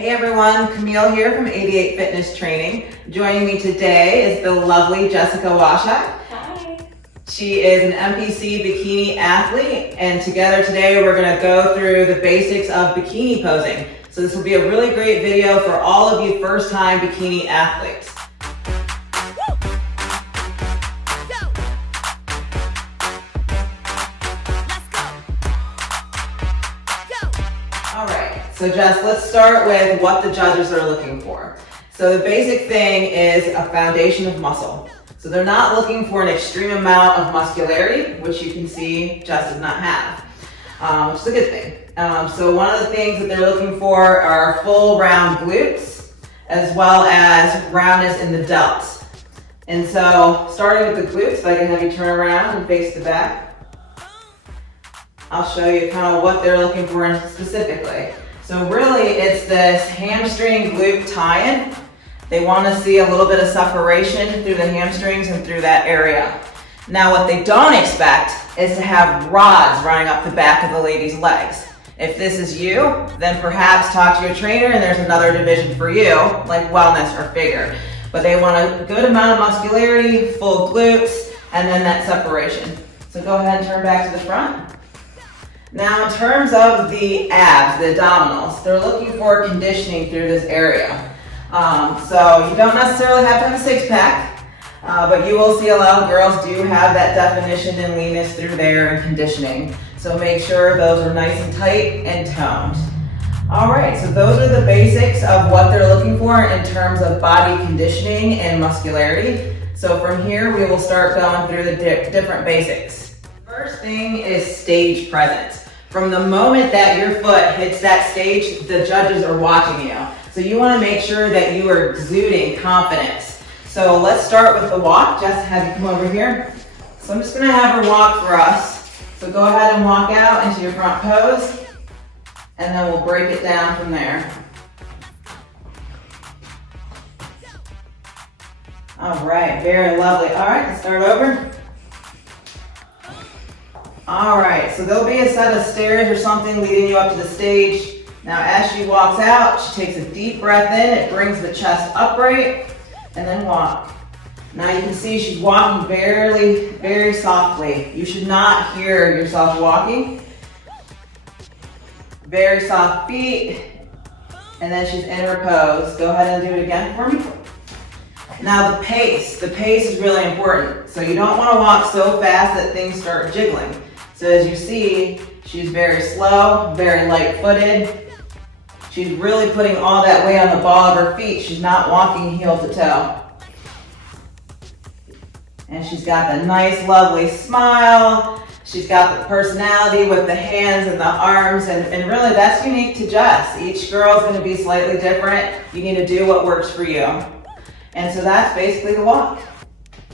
Hey everyone, Camille here from 88 Fitness Training. Joining me today is the lovely Jessica Washak. Hi. She is an MPC bikini athlete, and together today we're going to go through the basics of bikini posing. So this will be a really great video for all of you first-time bikini athletes. So Jess, let's start with what the judges are looking for. So the basic thing is a foundation of muscle. So they're not looking for an extreme amount of muscularity, which you can see Jess does not have, which is a good thing. So one of the things that they're looking for are full round glutes, as well as roundness in the delts. And so starting with the glutes, if I can have you turn around and face the back, I'll show you kind of what they're looking for specifically. So really it's this hamstring glute tie-in. They want to see a little bit of separation through the hamstrings and through that area. Now what they don't expect is to have rods running up the back of the lady's legs. If this is you, then perhaps talk to your trainer and there's another division for you, like wellness or figure. But they want a good amount of muscularity, full glutes, and then that separation. So go ahead and turn back to the front. Now in terms of the abs, the abdominals, they're looking for conditioning through this area. So you don't necessarily have to have a six-pack, but you will see a lot of girls do have that definition and leanness through there and conditioning. So make sure those are nice and tight and toned. All right, so those are the basics of what they're looking for in terms of body conditioning and muscularity. So from here, we will start going through the different basics. First thing is stage presence. From the moment that your foot hits that stage, the judges are watching you. So you want to make sure that you are exuding confidence. So let's start with the walk. Jess, have you come over here. So I'm just going to have her walk for us. So go ahead and walk out into your front pose, and then we'll break it down from there. All right, very lovely. All right, let's start over. All right, so there'll be a set of stairs or something leading you up to the stage. Now as she walks out, she takes a deep breath in, it brings the chest upright, and then walk. Now you can see she's walking very softly. You should not hear yourself walking. Very soft feet, and then she's in her pose. Go ahead and do it again for me. Now the pace is really important. So you don't want to walk so fast that things start jiggling. So as you see, she's very slow, very light-footed. She's really putting all that weight on the ball of her feet. She's not walking heel to toe. And she's got the nice, lovely smile. She's got the personality with the hands and the arms, and really that's unique to Jess. Each girl is going to be slightly different. You need to do what works for you. And so that's basically the walk.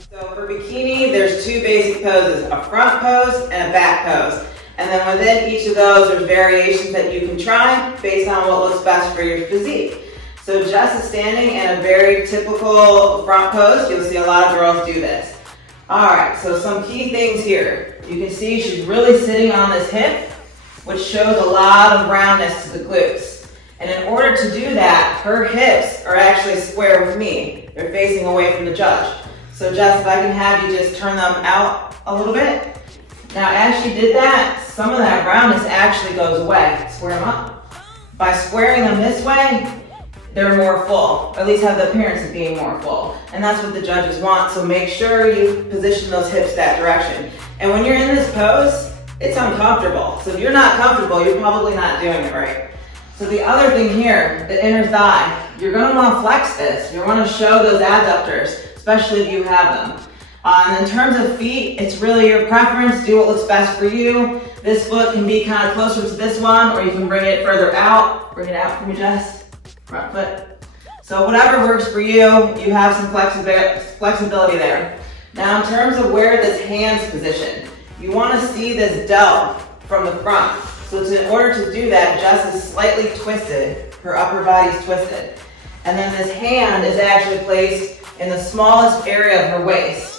So for bikini, there's two basic poses, a front pose and a back pose. And then within each of those, there's variations that you can try based on what looks best for your physique. So Jess is standing in a very typical front pose. You'll see a lot of girls do this. All right, so some key things here. You can see she's really sitting on this hip, which shows a lot of roundness to the glutes. And in order to do that, her hips are actually square with me. They're facing away from the judge. So Jess, if I can have you just turn them out a little bit. Now as she did that, some of that roundness actually goes away. Square them up. By squaring them this way, they're more full, or at least have the appearance of being more full. And that's what the judges want, so make sure you position those hips that direction. And when you're in this pose, it's uncomfortable. So if you're not comfortable, you're probably not doing it right. So the other thing here, the inner thigh, you're gonna wanna flex this. You wanna show those adductors, especially if you have them. And in terms of feet, it's really your preference. Do what looks best for you. This foot can be kind of closer to this one, or you can bring it further out. Bring it out for me, Jess. Front foot. So whatever works for you, you have some flexibility there. Now in terms of where this hand's positioned, you want to see this delt from the front. So in order to do that, Jess is slightly twisted. Her upper body's twisted. And then this hand is actually placed in the smallest area of her waist.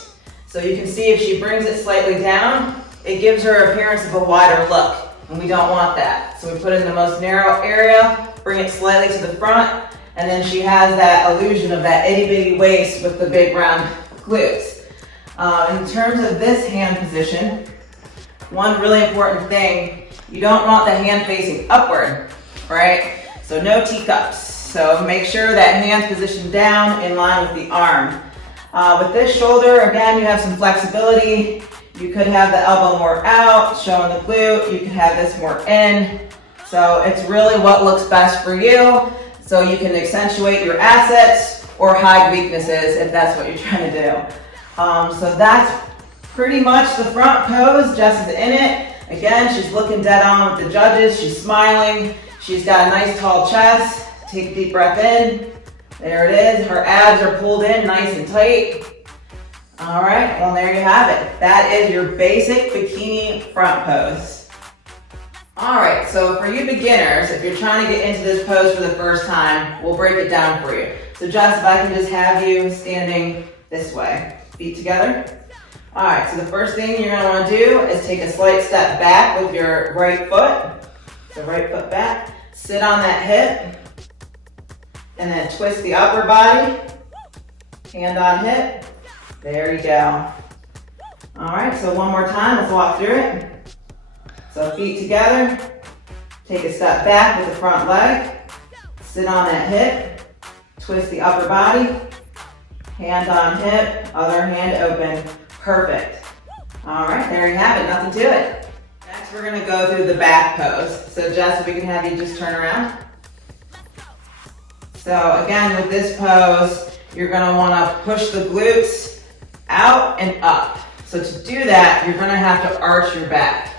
So you can see if she brings it slightly down, it gives her appearance of a wider look, and we don't want that. So we put it in the most narrow area, bring it slightly to the front, and then she has that illusion of that itty bitty waist with the big round glutes. In terms of this hand position, one really important thing, you don't want the hand facing upward, right? So no teacups. So make sure that hand's positioned down in line with the arm. With this shoulder, again, you have some flexibility. You could have the elbow more out, showing the glute. You could have this more in. So it's really what looks best for you. So you can accentuate your assets or hide weaknesses if that's what you're trying to do. So that's pretty much the front pose. Jess is in it. Again, she's looking dead on with the judges. She's smiling. She's got a nice tall chest. Take a deep breath in. There it is. Her abs are pulled in nice and tight. All right, well, there you have it. That is your basic bikini front pose. All right, so for you beginners, if you're trying to get into this pose for the first time, we'll break it down for you. So Jess, if I can just have you standing this way, feet together. All right, so the first thing you're gonna wanna do is take a slight step back with your right foot. So right foot back, sit on that hip, and then twist the upper body, hand on hip. There you go. All right, so one more time, let's walk through it. So feet together, take a step back with the front leg, sit on that hip, twist the upper body, hand on hip, other hand open. Perfect. All right, there you have it, nothing to it. Next, we're gonna go through the back pose. So Jess, if we can have you just turn around. So again, with this pose, you're gonna wanna push the glutes out and up. So to do that, you're gonna have to arch your back.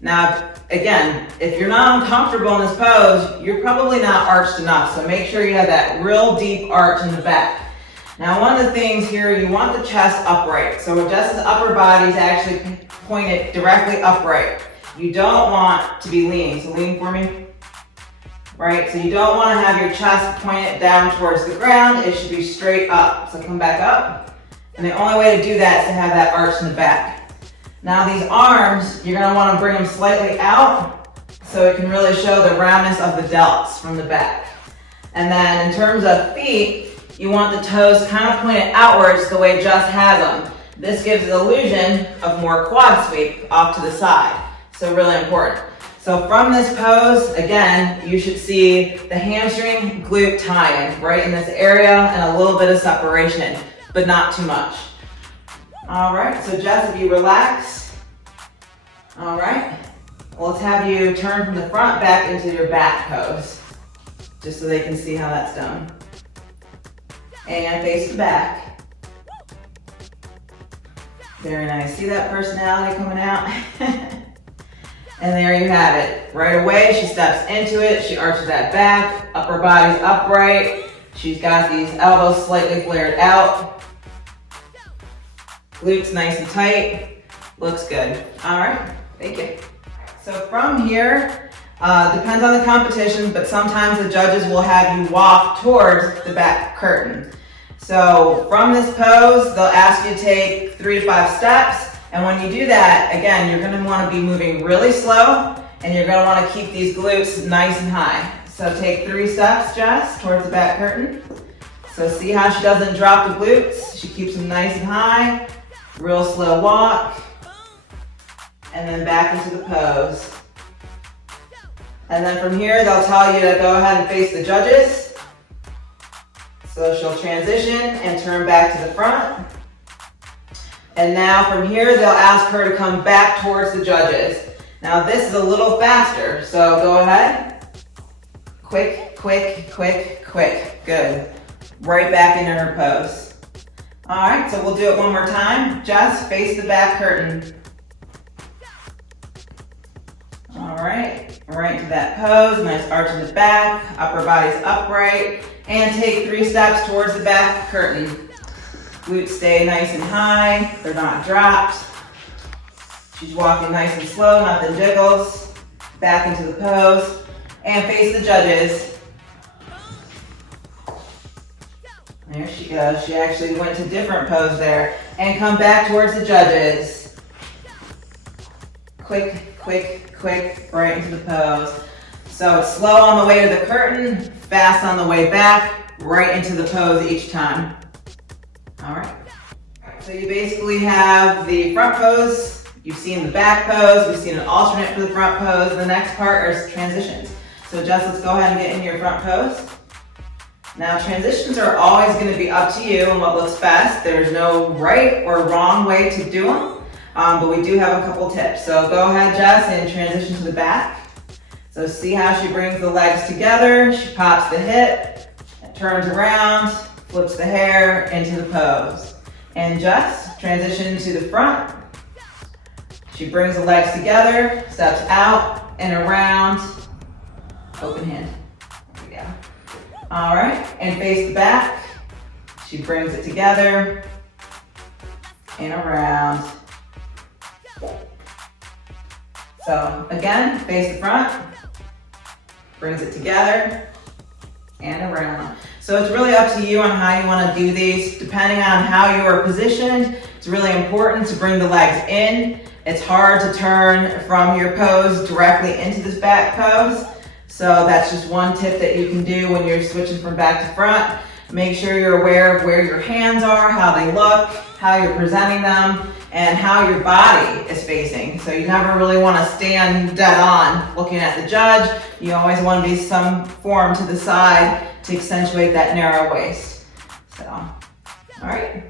Now, again, if you're not uncomfortable in this pose, you're probably not arched enough. So make sure you have that real deep arch in the back. Now, one of the things here, you want the chest upright. So Jess's upper body is actually pointed directly upright. You don't want to be leaning. So lean for me. Right, so you don't want to have your chest pointed down towards the ground. It should be straight up. So come back up. And the only way to do that is to have that arch in the back. Now these arms, you're going to want to bring them slightly out so it can really show the roundness of the delts from the back. And then in terms of feet, you want the toes kind of pointed outwards the way Jess has them. This gives the illusion of more quad sweep off to the side. So really important. So from this pose, again, you should see the hamstring glute tie-in right in this area and a little bit of separation, but not too much. All right, so Jess, if you relax. All right, well, let's have you turn from the front back into your back pose, just so they can see how that's done. And face the back. Very nice. See that personality coming out? And there you have it. Right away, she steps into it. She arches that back. Upper body's upright. She's got these elbows slightly flared out. Glutes nice and tight. Looks good. All right, thank you. So from here, depends on the competition, but sometimes the judges will have you walk towards the back curtain. So from this pose, they'll ask you to take 3 to 5 steps. And when you do that, again, you're gonna wanna be moving really slow and you're gonna wanna keep these glutes nice and high. So take 3 steps, Jess, towards the back curtain. So see how she doesn't drop the glutes? She keeps them nice and high, real slow walk, and then back into the pose. And then from here, they'll tell you to go ahead and face the judges. So she'll transition and turn back to the front. And now from here, they'll ask her to come back towards the judges. Now this is a little faster, so go ahead. Quick, quick, quick, quick. Good. Right back into her pose. All right, so we'll do it one more time. Just face the back curtain. All right, right into that pose. Nice arch in the back, upper body's upright. And take 3 steps towards the back curtain. Glutes stay nice and high, they're not dropped. She's walking nice and slow, nothing jiggles. Back into the pose, and face the judges. There she goes, she actually went to a different pose there. And come back towards the judges. Quick, quick, quick, right into the pose. So it's slow on the way to the curtain, fast on the way back, right into the pose each time. All right. So you basically have the front pose, you've seen the back pose, we've seen an alternate for the front pose. The next part is transitions. So Jess, let's go ahead and get into your front pose. Now transitions are always going to be up to you and what looks best. There's no right or wrong way to do them, but we do have a couple tips. So go ahead, Jess, and transition to the back. So see how she brings the legs together, she pops the hip, turns around, flips the hair into the pose. And just transition to the front. She brings the legs together, steps out and around, open hand. There we go. All right, and face the back. She brings it together and around. So again, face the front, brings it together and around. So it's really up to you on how you want to do these. Depending on how you are positioned, it's really important to bring the legs in. It's hard to turn from your pose directly into this back pose. So that's just one tip that you can do when you're switching from back to front. Make sure you're aware of where your hands are, how they look, how you're presenting them, and how your body is facing. So you never really want to stand dead on looking at the judge. You always want to be some form to the side to accentuate that narrow waist. So, all right.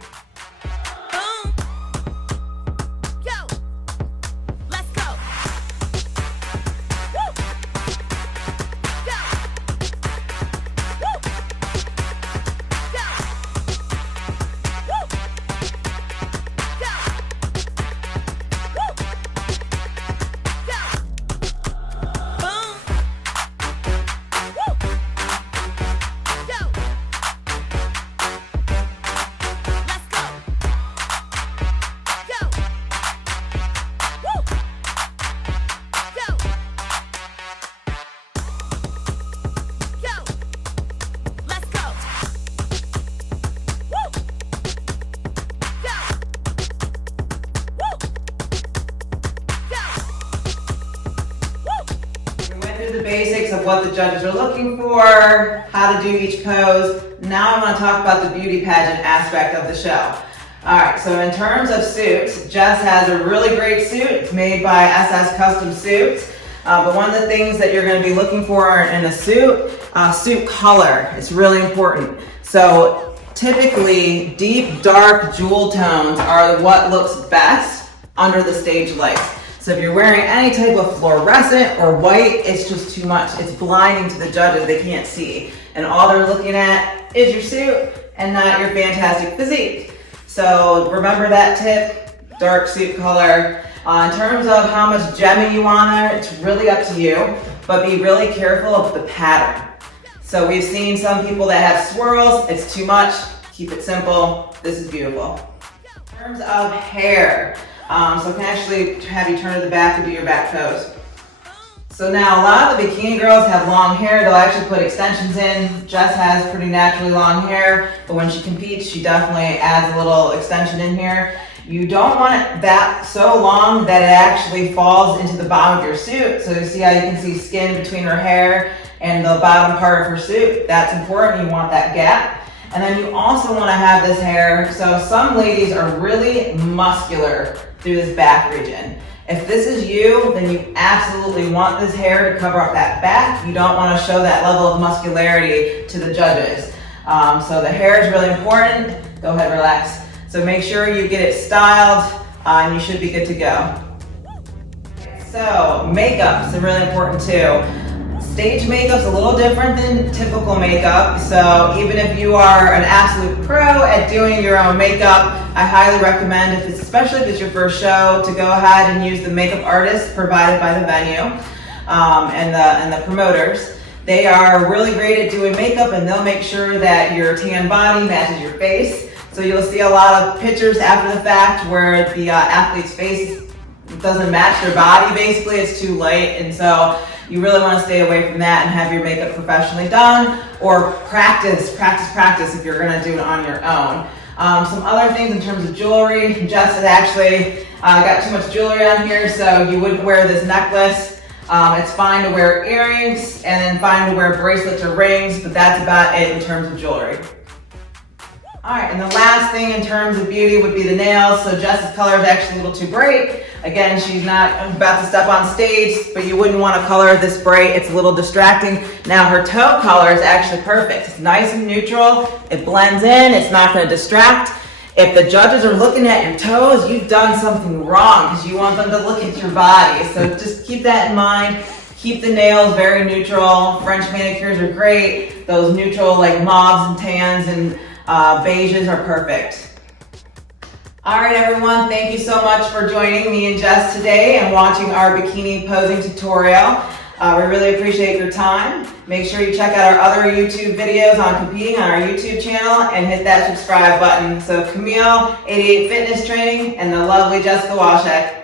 The basics of what the judges are looking for, how to do each pose. Now I want to talk about the beauty pageant aspect of the show. All right, so in terms of suits, Jess has a really great suit. It's made by SS Custom Suits. But one of the things that you're going to be looking for in a suit color. It's really important. So typically, deep, dark jewel tones are what looks best under the stage lights. So if you're wearing any type of fluorescent or white, it's just too much. It's blinding to the judges, they can't see. And all they're looking at is your suit and not your fantastic physique. So remember that tip, dark suit color. In terms of how much gemming you want there, it's really up to you, but be really careful of the pattern. So we've seen some people that have swirls, it's too much, keep it simple. This is beautiful. In terms of hair, so I can actually have you turn to the back and do your back pose. So now a lot of the bikini girls have long hair. They'll actually put extensions in. Jess has pretty naturally long hair, but when she competes, she definitely adds a little extension in here. You don't want it that so long that it actually falls into the bottom of your suit. So you see how you can see skin between her hair and the bottom part of her suit. That's important. You want that gap. And then you also want to have this hair. So some ladies are really muscular through this back region. If this is you, then you absolutely want this hair to cover up that back. You don't want to show that level of muscularity to the judges. So the hair is really important. Go ahead, relax. So make sure you get it styled and you should be good to go. So makeup's really important too. Stage makeup's a little different than typical makeup. So even if you are an absolute pro at doing your own makeup, I highly recommend, especially if it's your first show, to go ahead and use the makeup artists provided by the venue and the promoters. They are really great at doing makeup, and they'll make sure that your tan body matches your face. So you'll see a lot of pictures after the fact where the athlete's face doesn't match their body. Basically, it's too light, and so you really want to stay away from that and have your makeup professionally done, or practice if you're going to do it on your own. Some other things in terms of jewelry. Jess has actually got too much jewelry on here, so you wouldn't wear this necklace It's fine to wear earrings and then fine to wear bracelets or rings, but that's about it in terms of jewelry. All right, and the last thing in terms of beauty would be the nails. So Jess's color is actually a little too bright. Again, she's not about to step on stage, but you wouldn't want to color this bright. It's a little distracting. Now her toe color is actually perfect. It's nice and neutral. It blends in. It's not going to distract. If the judges are looking at your toes, you've done something wrong because you want them to look at your body. So just keep that in mind. Keep the nails very neutral. French manicures are great. Those neutral like mauves and tans and beiges are perfect. All right, everyone, thank you so much for joining me and Jess today and watching our bikini posing tutorial. We really appreciate your time. Make sure you check out our other YouTube videos on competing on our YouTube channel and hit that subscribe button. So Camille, 88 Fitness Training, and the lovely Jessica Washek.